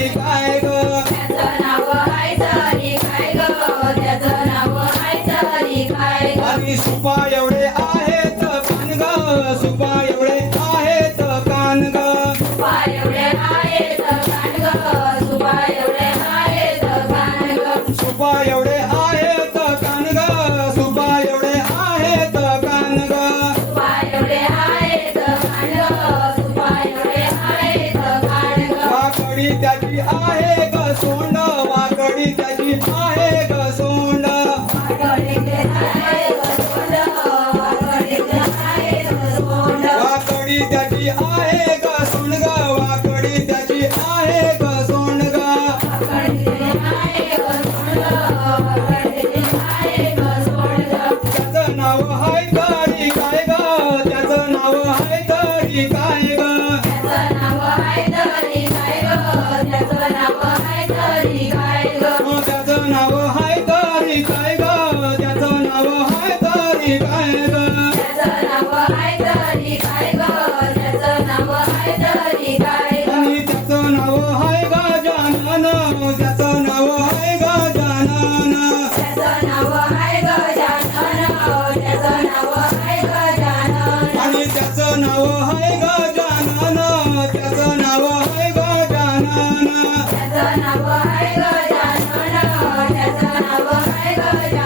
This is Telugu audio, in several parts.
गाय आए Hey, Ay, ay.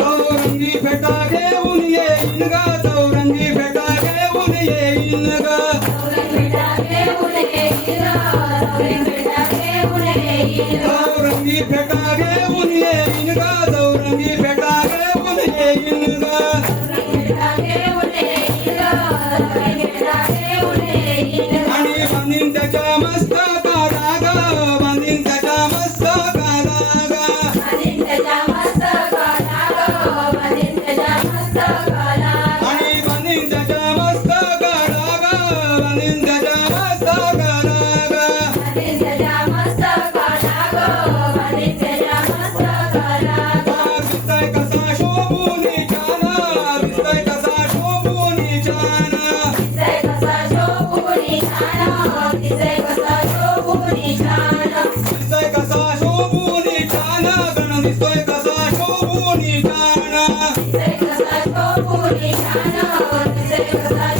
దౌరంగి పెట్టాగే ఉనియే ఇనుగా దౌరంగి పెట్టాగే ఉనియే ఇనుగా Thank you.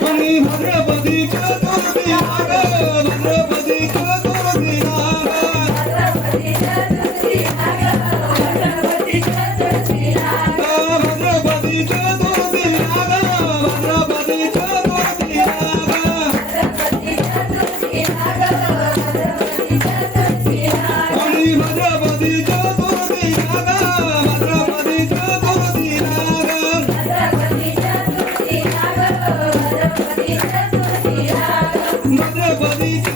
तुम्ही भद्रपतीच्या Music